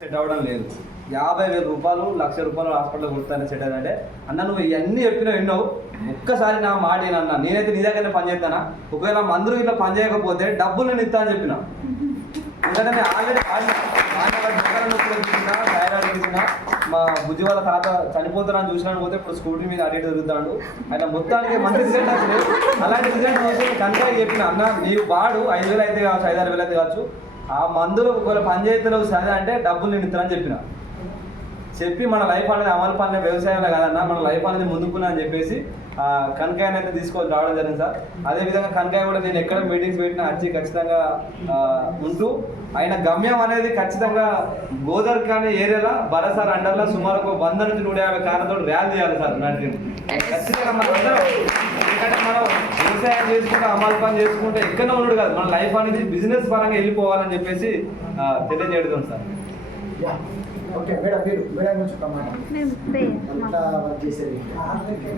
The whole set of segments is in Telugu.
సెట్ అవ్వడం లేదు. 50,000 రూపాయలు, 1,00,000 రూపాయలు హాస్పిటల్ కొడుతానే సెట్ అయ్యాలంటే అన్న నువ్వు ఇవన్నీ చెప్పినావు విన్నావు, ఒక్కసారి నా మాట ఏనన్నా నేనైతే నీ దగ్గరనే పని చేస్తానా, ఒకవేళ మందులు ఇట్లా పని చేయకపోతే డబ్బులు నేను ఇస్తా అని చెప్పిన. ఎందుకంటే నేను ఆల్రెడీ థైరాయిడ్ చూసిన, మా బుజ్జి వాళ్ళ తాత చనిపోతానని చూసినాను పోతే ఇప్పుడు స్కూటీ మీద అడిగి తిరుగుతాడు. ఆయన మొత్తానికి మంచి రిజల్ట్ వచ్చింది. అలాంటి రిజల్ట్ చూసి కనుక చెప్పిన అన్న నీవు వాడు 5,000 అయితే కావచ్చు, 5,000-6,000 అయితే కావచ్చు, ఆ మందులు ఒకవేళ పనిచేయలేవు సరే అంటే డబ్బులు నేను ఇస్తానని చెప్పి మన లైఫ్ అనేది అమలు పని వ్యవసాయంలో కాదన్న మన లైఫ్ అనేది ముందుకున్నా అని చెప్పేసి కనకాయని అయితే తీసుకొని రావడం జరిగింది సార్. అదేవిధంగా కనకాయ కూడా నేను ఎక్కడ మీటింగ్స్ పెట్టినా వచ్చి ఖచ్చితంగా ఉంటూ ఆయన గమ్యం అనేది ఖచ్చితంగా గోదావరి కానీ ఏరియాలో భరసార్ అండర్లో సుమారు ఒక 100 నుంచి 150 కారణంతో ర్యాలీ చేయాలి సార్. ఖచ్చితంగా మనం ఎందుకంటే మనం వ్యవసాయం చేసుకుంటే అమలు పని చేసుకుంటే ఎక్కడో ఉన్నాడు కాదు, మన లైఫ్ అనేది బిజినెస్ పరంగా వెళ్ళిపోవాలని చెప్పేసి తెలియజేయడం సార్. ఓకే మేడం, మేడం గురించి ఒక మాట.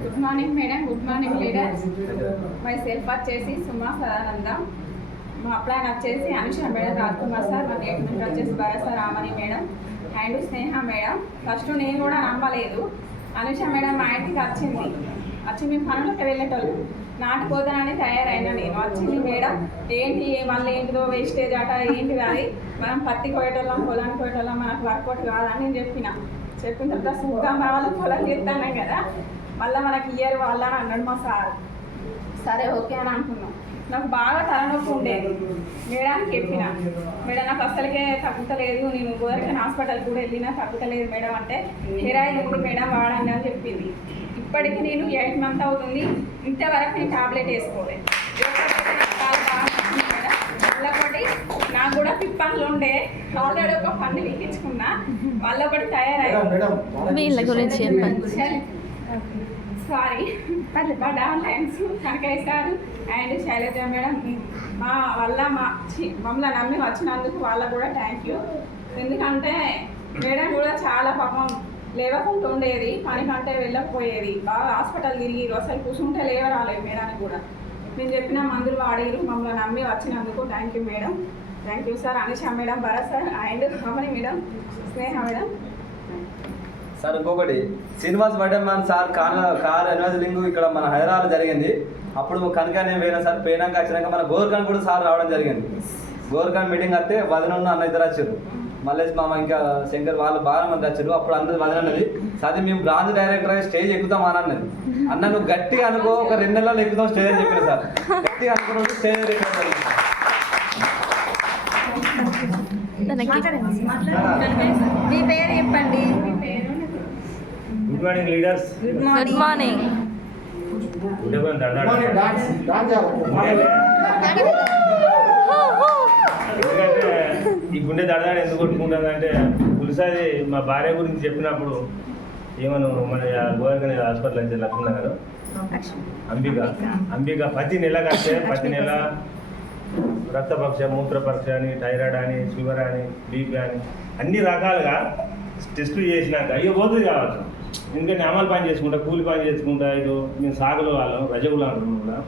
Good morning madam, good morning leaders. Myself వచ్చేసి సుమా సదానంద, మా అప్లైన్ వచ్చేసి అనుష మేడం, రాజ్కుమార్ సార్, మా ట్రీట్మెంట్ వచ్చేసి భరస రామని madam and Sneha madam. First నేను కూడా నమ్మలేదు, అనుష మేడం మా ఇంటికి వచ్చి మేము పనులకు వెళ్ళేటోళ్ళు నాటుకోదనని తయారైనా నేను వచ్చింది మేడం ఏంటి మళ్ళీ ఏంటిదో వేస్టేజ్ అట ఏంటి అది మనం పత్తి కోయటోళ్ళం పొలానికి కోయటోళ్ళం మనకు వర్కౌట్ కాదని నేను చెప్పిన తర్వాత సుఖం వాళ్ళు పొలం చేస్తానే కదా మళ్ళీ మనకి ఇయ్యరు వాళ్ళని అన్నాడు మా సార్. సరే ఓకే అని అనుకున్నాం. నాకు బాగా తలనొప్పి ఉండేది, మేడానికి చెప్పిన మేడం నాకు అసలుకే తగ్గుతలేదు, నేను గోదరికన్ హాస్పిటల్ కూడా వెళ్ళినా తగ్గుతలేదు మేడం అంటే హెరాయిన్ ఉంది మేడం వాడండి అని చెప్పింది. ఇప్పటికి నేను 8 months అవుతుంది, ఇంతవరకు నేను టాబ్లెట్ వేసుకోలేదు మేడం. వాళ్ళొకటి నాకు కూడా పిప్పన్లు ఉండే ఆల్రెడీ ఒక పండు ఎక్కించుకున్నా, వాళ్ళొకటి తయారయ్యి సారీ మా dance Kanakaiah sir and Shailaja madam మా వల్ల మమ్మల్ని నమ్మి వచ్చినందుకు వాళ్ళకు కూడా థ్యాంక్ యూ. ఎందుకంటే మేడం కూడా చాలా పాపం లేవకుండా ఉండేది, పని కంటే వెళ్ళకపోయేది, బాగా హాస్పిటల్ తిరిగి అసలు కూర్చుంటే లేవరాలేదు మేడానికి కూడా. నేను చెప్పిన మందులు వాడేరు, మమ్మల్ని నమ్మి వచ్చినందుకు thank you madam. Thank you sir. Anusha madam, Bharat sir and Ramani madam, Sneha madam. Sir ఇంకొకటి శ్రీనివాస్ వడ్డెమ్మన్ సార్ కార్ ఎన్వెజిలింగ్ ఇక్కడ మన హైదరాబాద్ జరిగింది. అప్పుడు కనుక నేను పోయినా సార్, పోయినాక వచ్చినాక మన గోర్ఖాన్ కూడా సార్ రావడం జరిగింది. గోర్ఖాన్ మీటింగ్ వస్తే వదిన అన్న ఇద్దరు వచ్చారు, మల్లేష్ మామ ఇంకా శంకర్ వాళ్ళు బాగా మంది వచ్చారు. అప్పుడు అందరు వదిన అన్నది సార్ మేము బ్రాంచ్ డైరెక్టర్ అయ్యి స్టేజ్ ఎక్కుతాం అని అన్నది. అన్న నువ్వు గట్టిగా అనుకో, ఒక 2 నెలలు ఎక్కుతాం స్టేజ్ అని చెప్పిన సార్. గట్టిగా అనుకున్న స్టేజ్ మీ పేరు చెప్పండి. Good morning leaders. Good morning. ఎందుకంటే ఈ గుండె దడదాడు ఎందుకు కొట్టుకుంటుందంటే పులిసారి మా భార్య గురించి చెప్పినప్పుడు ఏమను మన గోవర్ధన హాస్పిటల్ అని లక్ష్మణ గారు అంబిక ప్రతి నెల కట్టే ప్రతి నెల రక్త పరీక్ష, మూత్ర పరీక్ష అని, థైరాయిడ్ అని, షుగర్ అని, బీపీ అని అన్ని రకాలుగా టెస్టులు చేసినాక అయ్యో పోతుంది కావచ్చు. ఎందుకంటే అమలు పని చేసుకుంటా, కూలి పని చేసుకుంటా, ఇటు మేము సాగులో వాళ్ళం రజగులు అంటున్నాం కూడా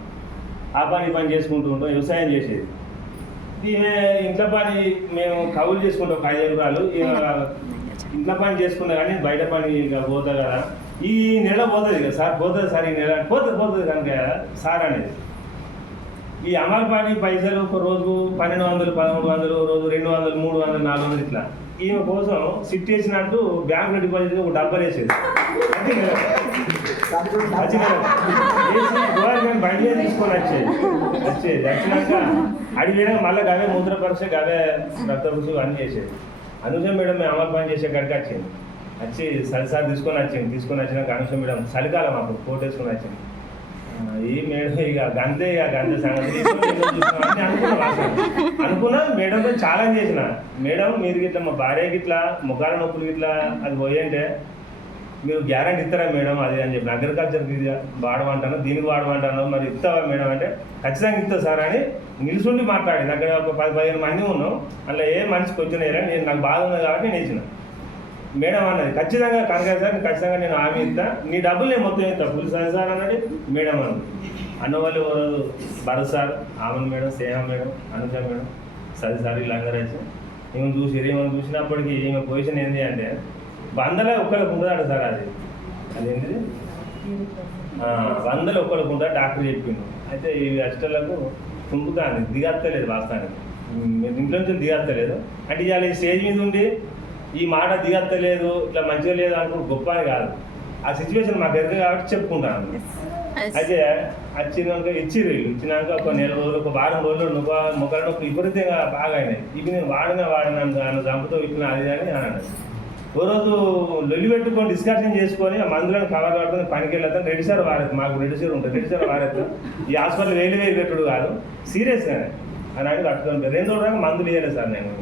ఆ పని చేసుకుంటూ ఉంటాం, వ్యవసాయం చేసేది. ఈమె ఇంట్లో పని మేము కవులు చేసుకుంటాం 5,000 రూపాయలు, ఇంట్లో పని చేసుకున్నా కానీ బయట పని ఇక పోతుంది కదా, ఈ నెల పోతుంది కదా సార్, పోతుంది సార్ ఈ నెల పోతుంది కనుక సార్ అనేది ఈ అమలు పని పైసలు ఒక రోజు 1,200, 1,300, రోజు 200, 300, 400 ఇట్లా ఈమె కోసం సిట్ చేసినట్టు బ్యాంకులో డిపాజిట్ ఒక డబ్బర్ వేసేది. బండి తీసుకొని వచ్చేది వచ్చినాక అడిగినాక మళ్ళీ గవే మూత్ర పరీక్ష, గవే రక్త పరీక్ష అన్నీ చేసేది. అనుష మేడం మేము అమలు పని చేసే కాడికి వచ్చి సరిసారి తీసుకొని వచ్చినాక అనుష మేడం చలికాలం అప్పుడు కోట్ వేసుకొని వచ్చింది. ఈ మేడం ఇక గంతే సంగతి అనుకున్నా. మేడంతో ఛాలెంజ్ చేసిన, మేడం మీరు గిట్లా మా భార్యకి ఇట్లా ముఖాల నొప్పులు ఇట్లా అది పోయంటే మీరు గ్యారెంటీ ఇస్తారా మేడం అది అని చెప్పి, అగ్రికల్చర్కి వాడమంటాను, దీనికి వాడమంటాను, మరి ఇస్తావా మేడం అంటే ఖచ్చితంగా ఇస్తా సార్ అని నిలుచుండి మాట్లాడింది. అక్కడ ఒక 10-15 మంది ఉన్నాం, అందులో ఏ మనిషికి వచ్చినా నేను నాకు బాధ ఉంది కాబట్టి నేను ఇచ్చిన. మేడం అన్నది ఖచ్చితంగా కనకాయ సార్ ఖచ్చితంగా నేను హామీ ఇస్తా, నీ డబ్బులు నేను మొత్తం ఇస్తా ఫుల్ సార్ అన్నది మేడం అన్నది. అన్నవాళ్ళు భరత్ సార్, ఆమెన్ మేడం, స్నేహ మేడం, అనుజ మేడం, సరి సార్ వీళ్ళందరూ ఈమెను చూసినప్పటికీ ఈమె పొజిషన్ ఏంటి అంటే వందలో ఒక్కరికి ఉండదాడు సార్ అదేంటిది 100లో ఒక్కరికి ఉండదు డాక్టర్ చెప్పిండు. అయితే ఈ అష్టలకు తుంపుతాను దిగత్తలేదు వాస్తవానికి, ఇంట్లో నుంచి దిగత్తలేదు అంటే ఇవాళ ఈ స్టేజ్ మీద ఉండి ఈ మాట దిగత్తలేదు ఇట్లా మంచిగా లేదు అనుకుంటే గొప్ప అని కాదు, ఆ సిచ్యువేషన్ మాకు ఎదురు కాబట్టి చెప్పుకుంటాను. అయితే ఇచ్చినాక ఒక నెల రోజులు ఒక వారం రోజులు మొక్కల నొప్పి విపరీతంగా బాగా అయినాయి. ఇవి నేను వాడినాను చంపుతో ఇట్లా అది అని అన్నాడు. ఓ రోజు లొల్లి పెట్టుకొని డిస్కషన్ చేసుకొని ఆ మందులను కవర్ పడుతుంది పనికి వెళ్తాను. 2 సార్లు వారేది, మాకు 2 సార్లు ఉంటుంది, 2 సార్లు వారేది. ఈ హాస్పిటల్ వేలు పెట్టుడు కాదు, సీరియస్గానే అని అడిగి కట్టుకుంటే 2 రోజులు మందులు ఇవ్వలేదు సార్ నేను.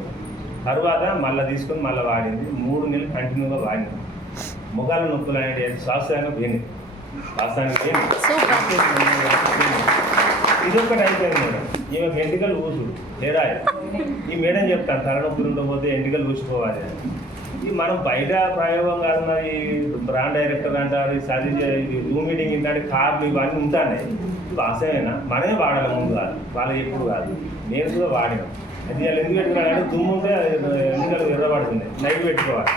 తర్వాత మళ్ళీ తీసుకొని మళ్ళీ వాడింది, 3 నెలలు కంటిన్యూగా వాడినాను. ముఖాల నొప్పులు అనేది శ్వాసానికి పోయింది, శ్వాసానికి పోయింది. ఇదొక్కటి అయిపోయింది మేడం. ఈమెకు ఎంటికలు ఊసుడు లేదా ఈ మేడం చెప్తాను తలనొప్పులు ఉండకపోతే ఎంటికలు ఊసిపోవాలి. ఇది మనం బయట ప్రయోగం కాదు, మరి బ్రాండ్ డైరెక్టర్ అంటారు, జూమ్ మీటింగ్ ఇంటాడు, కార్లు ఇవన్నీ ఉంటాయి. వాస్తవేనా మనమే వాడాలి, ముందు కాదు వాళ్ళకి ఎప్పుడు కాదు. నేను కూడా వాడినాం. అది వాళ్ళు ఎందుకు పెట్టుకున్నాడంటే దుమ్ము ఉంటే ఎన్నికలు ఎర్రబడుతుంది, నైట్ పెట్టుకోవాలి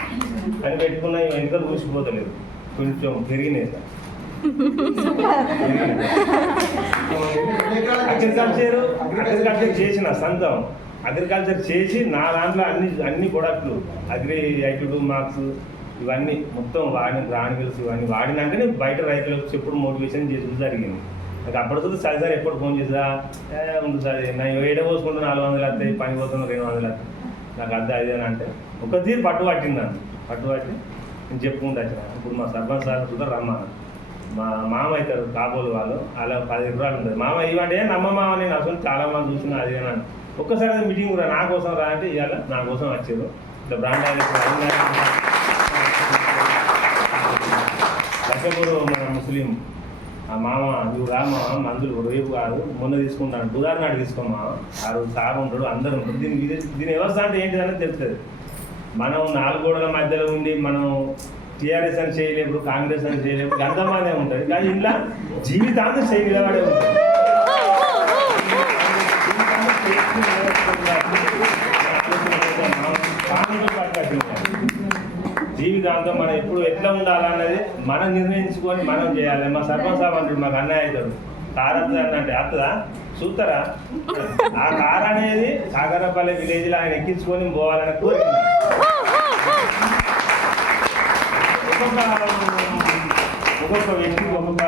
అని పెట్టుకున్న ఎన్నికలు ఊసిపోతలేదు, కొంచెం పెరిగినాయి సార్. అగ్రికల్చర్ చేసిన సొంతం అగ్రికల్చర్ చేసి నా దాంట్లో అన్ని ప్రొడక్ట్లు IQ2 మార్క్స్ ఇవన్నీ మొత్తం వాడిన గ్రాన్యుల్స్ ఇవన్నీ వాడినాకనే బయట రైతులకు చెప్పుడు మోటివేషన్ చేసి జరిగింది. నాకు అప్పటితో సార్ ఎప్పుడు ఫోన్ చేసా ఉంది సార్ నా 7 పోసుకుంటూ 400 వస్తాయి, పని పోతున్నా 200 వస్తాయి, నాకు అర్థం అదే అని అంటే ఒక తీరు పట్టుబట్టి నేను చెప్పుకుంటూ వచ్చిన. ఇప్పుడు మా సర్పంచ్ సార్ కూడా రమ్మన్నా, మా మామ అవుతారు కాబోలు వాళ్ళు, అలా 10 ఎకరాలు ఉంటుంది. మామ ఇవ్వండి నమ్మ మామ, నేను అసలు చాలా మంది చూస్తున్నా అది అని. ఒక్కసారి మీటింగ్ కూడా నా కోసం రా అంటే ఇవాళ నా కోసం వచ్చారు. ఇట్లా బ్రాండ్ లక్ష్మీపూర్ మన ముస్లిం ఆ మామ నువ్వు రా మామ, మందులు రేపు కాదు మొన్న తీసుకుంటాను, బుధవారం నాడు తీసుకోమా, ఆ రోజు సార్ ఉంటాడు అందరూ ఉంటాడు. దీని వ్యవస్థ అంటే ఏంటిదని తెలుస్తుంది. మనం 4 గోడల మధ్యలో ఉండి మనం టీఆర్ఎస్ అని చేయలేము, కాంగ్రెస్ అని చేయలేము, గంధమానే ఉంటుంది. కానీ ఇలా జీవితాంతం చేయి నిలబడే ఉంటుంది. జీవితాంతం మనం ఎప్పుడు ఎట్లా ఉండాలన్నది మనం నిర్ణయించుకొని మనం చేయాలి. మా సర్పంచ్ సాబ్ అంటాడు, మాకు అన్నయ్య అవుతాడు, కార్ వస్తుంది అంటే వస్తుందా చూస్తారా, ఆ కార్ అనేది కాకరపల్లి విలేజ్లో ఆయన ఎక్కించుకొని పోవాలని కోరిక. ఒక్కొక్క వ్యక్తికి ఒక్కొక్క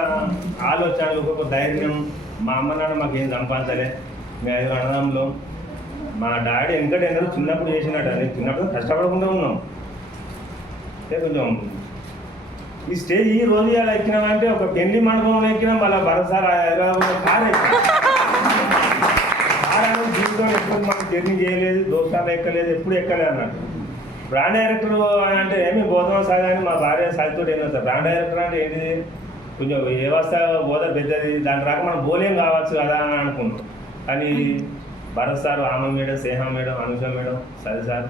ఆలోచనలు, ఒక్కొక్క ధైర్యం. మా అమ్మ నాన్న మాకు ఏం సంపాదించలే, మేము 5 అన్నదమ్ములు. మా డాడీ ఎంకటెందరూ చిన్నప్పుడు చేసినట్టు, అది చిన్నప్పుడు కష్టపడకుండా ఉన్నాం. అంటే కొంచెం ఈ స్టేజ్ ఈ రోజు ఇలా ఎక్కినామంటే ఒక పెళ్లి మండపంలో ఎక్కినాం, మళ్ళీ భరోసాలు హైదరాబాద్ కార్ అనేది జీవితం ఎప్పుడు మనం జర్నీ చేయలేదు, దోషాలు ఎక్కలేదు, ఎప్పుడు ఎక్కలేదు అన్నట్టు. బ్రాండ్ డైరెక్టర్ అంటే ఏమి బోధన సాయి అని మా భార్య సాయితో ఏంటో సార్. బ్రాండ్ డైరెక్టర్ అంటే ఏంటి, కొంచెం వ్యవస్థ బోధ పెద్దది, దాని రాక మనం బోలేం కావచ్చు కదా అని అనుకున్నాం. కానీ భరత్ సార్, ఆమె మేడం, స్నేహ మేడం, అనుష మేడం, సరి సార్,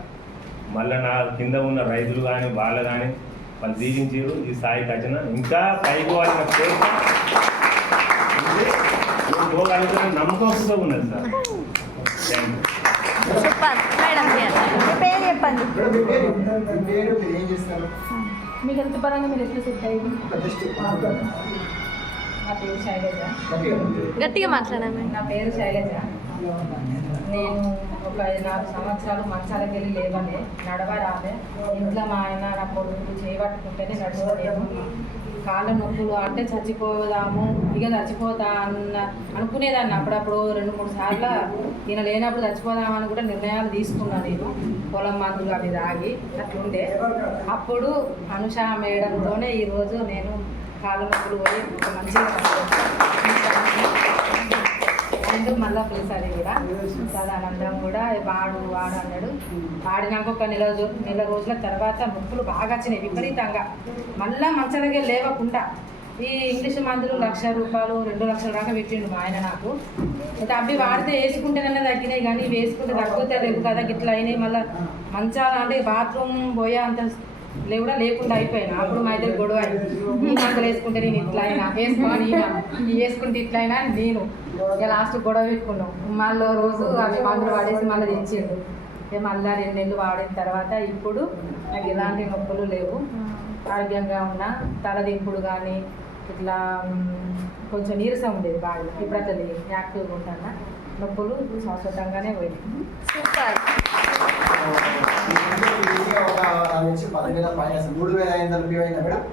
మళ్ళీ నా కింద ఉన్న రైతులు కానీ వాళ్ళు కానీ వాళ్ళు దీవించారు. ఈ స్థాయికి వచ్చిన ఇంకా పైకి వాళ్ళ పోగలుగుతున్న నమ్మకం వస్తూ ఉన్నది సార్. థ్యాంక్ మీకు ఎంత పరంగా మీరు ఎట్లా సెట్ అయ్యింది? నా పేరు శైలజ. గట్టిగా మాట్లాడాను. నా పేరు శైలజ. నేను ఒక 4 సంవత్సరాలు మంచాలకు వెళ్ళి లేవలే, నడవరాలే. ఇంట్లో మా ఆయన నా కొడుకులు చేయబట్టుకుంటేనే నడుచుకోలేను. కాళ్ళ నొప్పులు అంటే చచ్చిపోదాము, ఇక చచ్చిపోతా అనుకునేదాన్ని. అప్పుడప్పుడు 2-3 సార్లు ఈయన లేనప్పుడు చచ్చిపోదామని కూడా నిర్ణయాలు తీసుకున్నాను నేను. పొలం మందులు అవి తాగి అట్లుండే. అప్పుడు అనుష మేడంతోనే ఈరోజు నేను కాళ్ళ నొప్పులు పోయి ఒక మంచిగా అండ్ మళ్ళీ ఒకసారి కూడా సదానందం కూడా వాడు అన్నాడు. వాడినాక ఒక నెల రోజుల తర్వాత నొప్పులు బాగా వచ్చినాయి విపరీతంగా. మళ్ళీ మంచాలకే లేవకుండా ఈ ఇంగ్లీష్ మందులు 1,00,000 రూపాయలు 2 లక్షల దాకా పెట్టిండు మా ఆయన నాకు. అయితే అవి వాడితే వేసుకుంటేనే తగ్గినాయి, కానీ వేసుకుంటే తగ్గితే లేవు కదా, గిట్లా అయినాయి. మళ్ళీ మంచాల అంటే బాత్రూమ్ పోయే అంత కూడా లేకుండా అయిపోయినా. అప్పుడు మా ఇద్దరు గొడవ ఈ మందులు వేసుకుంటే నేను ఇట్లా అయినా వేసుకొని వేసుకుంటే ఇట్లా అయినా నేను ఇక లాస్ట్ గొడవ పెట్టుకున్నాం. మళ్ళీ రోజు అవి మందులు వాడేసి మళ్ళీ తెచ్చిండు. మళ్ళీ 2 నెలలు వాడిన తర్వాత ఇప్పుడు నాకు ఎలాంటి నొప్పులు లేవు, ఆరోగ్యంగా ఉన్నా. తలదింపుడు కానీ ఇట్లా కొంచెం నీరసం ఉండేది బాగా, ఇప్పుడు అట్లా లేదు, యాక్టివ్గా ఉంటాను. నొప్పులు శాశ్వతంగానే పోయినాయి. సూపర్. ఒక 10,000 పైన 3,500 రూపాయలు అయిందా మేడం?